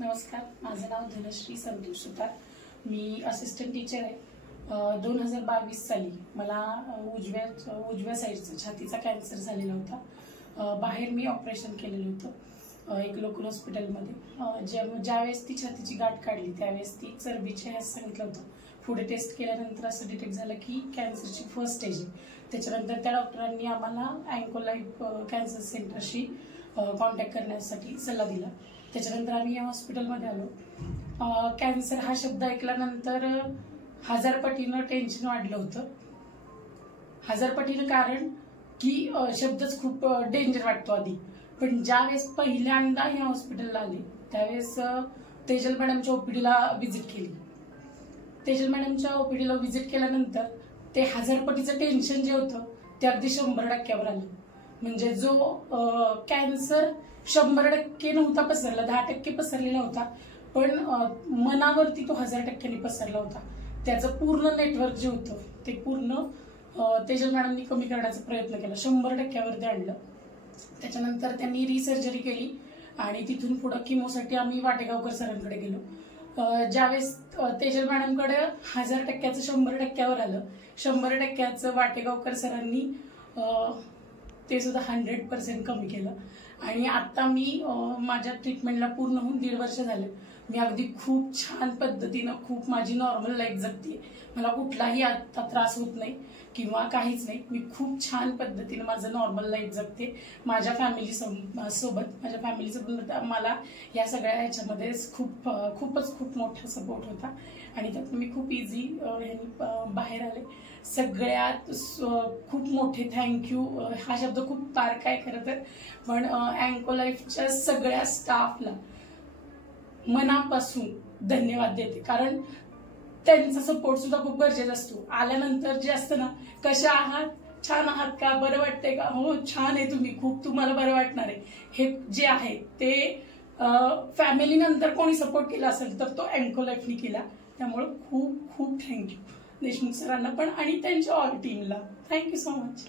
नमस्कार, माझं नाव धनश्री संतोष सुतार. मी assistant teacher आहे. 2022 साली मला उजव्या साईडचा छातीचा कॅन्सर झालेला होता. बाहेर मी ऑपरेशन केलेलं होतं एक लोकल हॉस्पिटलमध्ये. ज्यावेळेस ती छातीची गाठ काढली त्यावेळेस ती चरबीचे हे सांगितलं होतं. पुढे टेस्ट केल्यानंतर असं डिटेक्ट झालं की कॅन्सरची फर्स्ट स्टेज आहे. त्याच्यानंतर त्या डॉक्टरांनी आम्हाला अँको लाईफ कॅन्सर सेंटरशी कॉन्टॅक्ट करण्यासाठी सल्ला दिला. त्याच्यानंतर आम्ही या हॉस्पिटलमध्ये आलो. कॅन्सर हा शब्द ऐकल्यानंतर 1000 पटीनं टेन्शन वाढलं होतं. 1000 पटीनं, कारण की शब्दच खूप डेंजर वाटतो आधी. पण ज्यावेळेस पहिल्यांदा या हॉस्पिटलला आले त्यावेळेस तेजल मॅडमच्या ओपीडीला व्हिजिट केली. तेजल मॅडमच्या ओपीडीला व्हिजिट केल्यानंतर ते 1000 पटीचं टेन्शन जे होतं ते अगदी 100% आलं. म्हणजे जो कॅन्सर 100% नव्हता पसरला, 10% पसरलेला होता, पण मनावरती तो 1000%नी पसरला होता. त्याचं पूर्ण नेटवर्क जे होतं ते पूर्ण तेजल मॅडमनी कमी करण्याचा प्रयत्न केला, 100%वरती आणलं. त्याच्यानंतर त्यांनी रिसर्जरी केली आणि तिथून पुढे किमोसाठी आम्ही वाटेगावकर सरांकडे गेलो. ज्यावेळेस तेजल मॅडमकडे 1000%चं 100%वर आलं, 100%चं वाटेगावकर सरांनी ते सुद्धा 100% कमी केलं. आणि आता मी माझ्या ट्रीटमेंटला पूर्ण होऊन 1.5 वर्ष झाले. मी अगदी खूप छान पद्धतीनं खूप माझी नॉर्मल लाईफ जगते. मला कुठलाही आता त्रास होत नाही किंवा काहीच नाही. मी खूप छान पद्धतीनं माझं नॉर्मल लाईफ जगते. माझ्या फॅमिली सोबत माझ्या फॅमिलीसोबत मला या सगळ्या ह्याच्यामध्ये खूप मोठा सपोर्ट होता आणि त्यात मी खूप इझी बाहेर आले. सगळ्यात खूप मोठे थँक्यू. हा शब्द खूप बारका आहे खरं तर, पण अँको लाईफच्या सगळ्या स्टाफला मनापासून धन्यवाद देते. कारण त्यांचा सपोर्ट सुद्धा खूप गरजेचा असतो. आल्यानंतर जे असतं ना, कशा आहात, छान आहात का, बरं वाटतंय का, हो छान आहे तुम्ही, खूप तुम्हाला बरं वाटणार आहे, हे जे आहे ते फॅमिली नंतर कोणी सपोर्ट केला असेल तर तो अँको लाईफनी केला. त्यामुळे खूप थँक्यू देशमुख सरांना पण आणि त्यांच्या ऑल टीमला. Thank you so much.